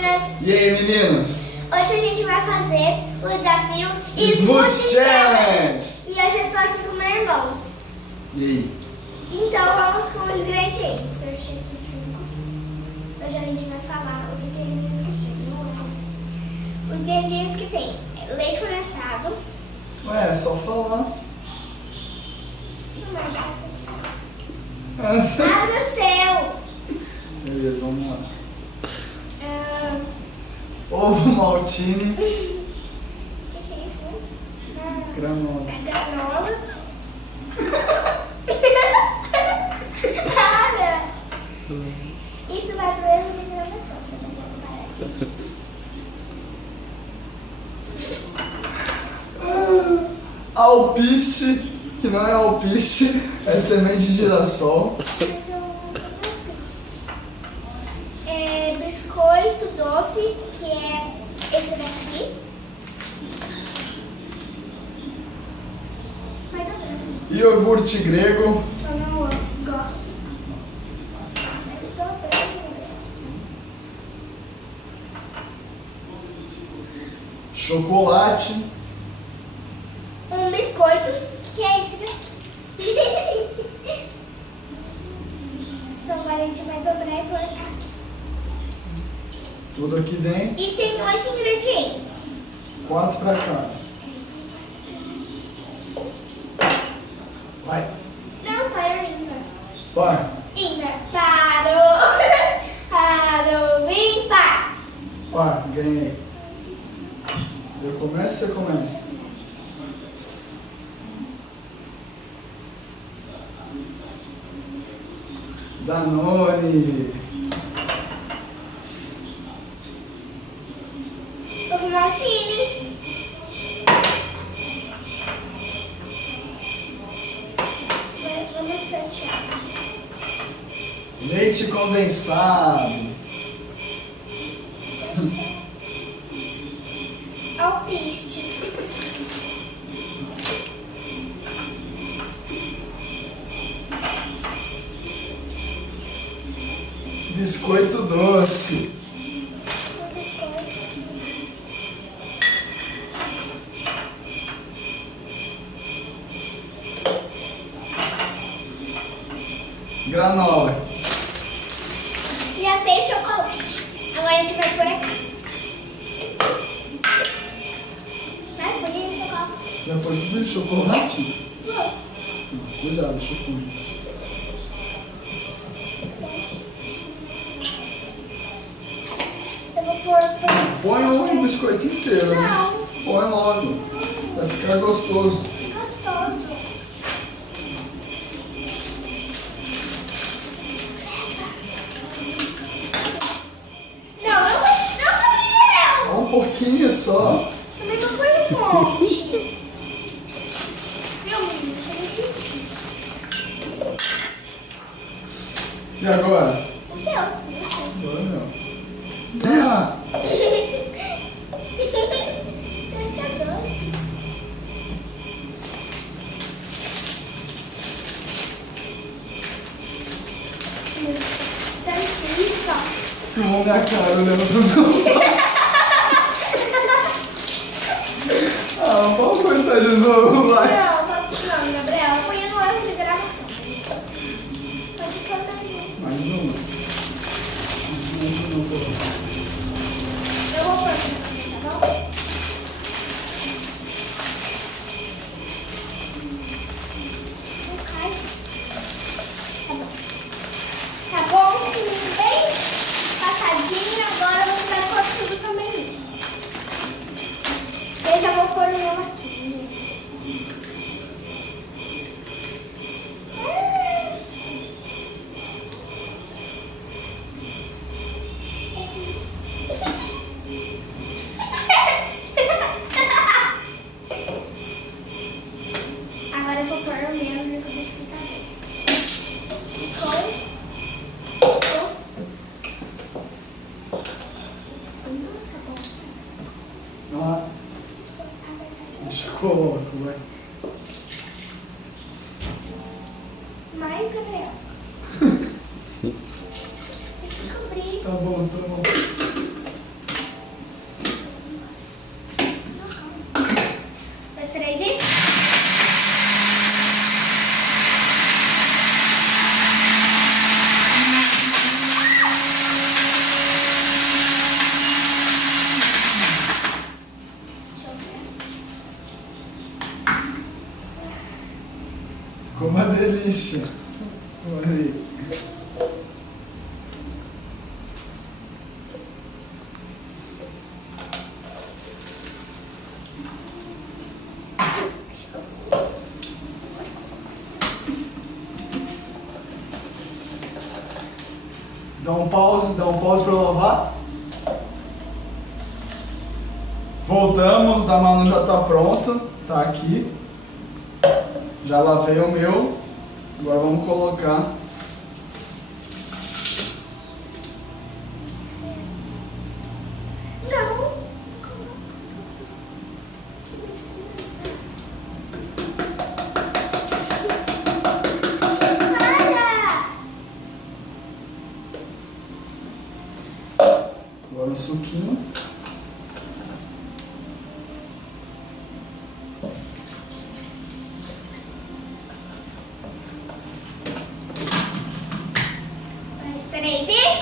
meninas! E aí, meninos? Hoje a gente vai fazer o desafio Smooth Challenge! E hoje eu estou aqui com meu irmão. E aí? Então vamos com os ingredientes. Eu achei aqui 5. Hoje a gente vai falar os ingredientes que tem. Os ingredientes que tem leite condensado. Ué, é só falar. Não mais fácil. Ah, Ah, do céu! beleza, vamos lá. Ah, Ovo maltine, o que é isso? granola. É granola. Cara! Isso vai pro erro de gravação, se você não parar de... Alpiste, que não é alpiste, é semente de girassol. Biscoito doce, que é esse daqui. Mais ou menos. Iogurte grego, Eu não gosto. Mas eu tô aprendendo. chocolate, Um biscoito, que é esse daqui. Então agora a gente vai dobrar e pôr aqui. tudo aqui dentro, E tem 8 ingredientes. 4 pra cá. Vai, Não, para ímpar. vai, Ímpar. Parou. Parou. Ímpar. vai, ganhei. Eu começo, você começa. Danone, Ovo maltine. Vamos fechar. leite condensado, Alpiste. biscoito doce, granola, E a 6 chocolate. Agora a gente vai por aqui. Vai por aí, chocolate. já põe tudo em chocolate? Vou. Cuidado, chocolate. Eu vou pôr por... Põe o biscoito inteiro, né? Não. Põe logo, vai ficar gostoso. Gostoso. Não, não, Gabriel. Só um pouquinho só. Também não foi um monte. Viu, menino? E agora? Os seus. Os seus. Agora, meu. Ah, Tá doce. Tá isso, ó. filmou minha cara olhando pro meu. Ah, vamos começar de novo, vai. Não, Gabriel. Eu ponho no erro de gravação. Pode pôr daí. Mais uma. Eu vou pôr pra você, tá bom? Não cai. Tá bom. Tá bom? Bem passadinho. Agora você vai pôr tudo também nisso. Eu já vou pôr o meu aqui. Agora eu vou pôr o meu e depois eu explicar. Ah, deixa eu coloco, vai. Mais, Gabriel. Descobri. Tá bom, tá bom. delícia. Olha aí. Dá um pause para lavar. Voltamos, da Manu já tá pronto, tá aqui. Já lavei o meu. Agora vamos colocar. Não. Agora o suquinho. Mais 3 e...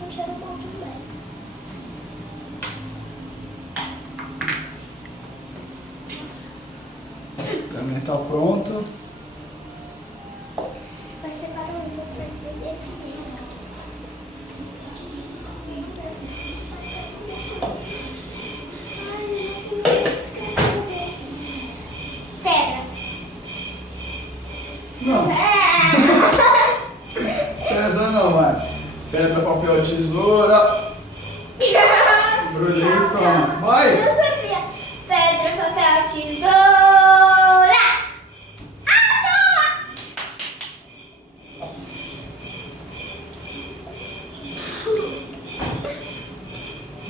Um cheiro bom também. Também tá pronto. Vai separar um pouco para poder pedra. Não, pedra não, vai. Pedra, papel, tesoura. Embrulhei e toma. Vai! Eu sabia. Pedra, papel, tesoura. Ah,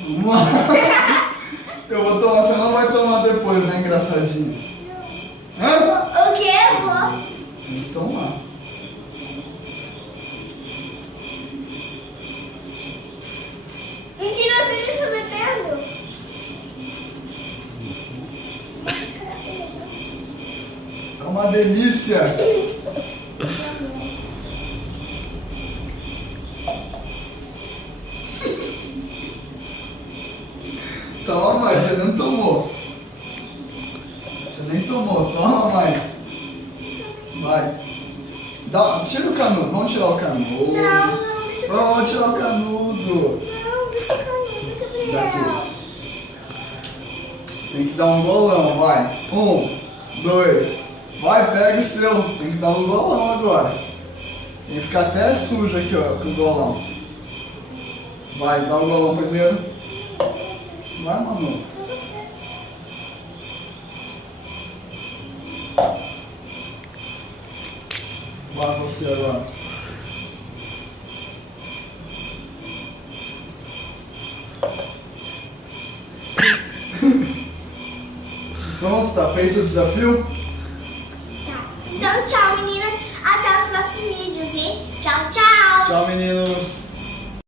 Vamos lá. Eu vou tomar, você não vai tomar depois, né, engraçadinho? Hã? toma. O que eu vou? Tem que tomar. Mentira, você está metendo? Tá uma delícia. Toma mais, você não tomou. Você nem tomou, toma mais. Vai. Tira o canudo, vamos tirar o canudo. Não, deixa eu... Vamos tirar o canudo. Não, deixa eu cair, Daqui. Tem que dar um golão, vai. 1, 2. Vai, pega o seu. Tem que dar um golão agora. Tem que ficar até sujo aqui, ó, com o golão. Vai, dá o golão primeiro. Vai, Manu. Vai você agora. Pronto, tá feito o desafio? Tá. Então, tchau, meninas. Até os próximos vídeos e tchau, tchau. Tchau, meninos.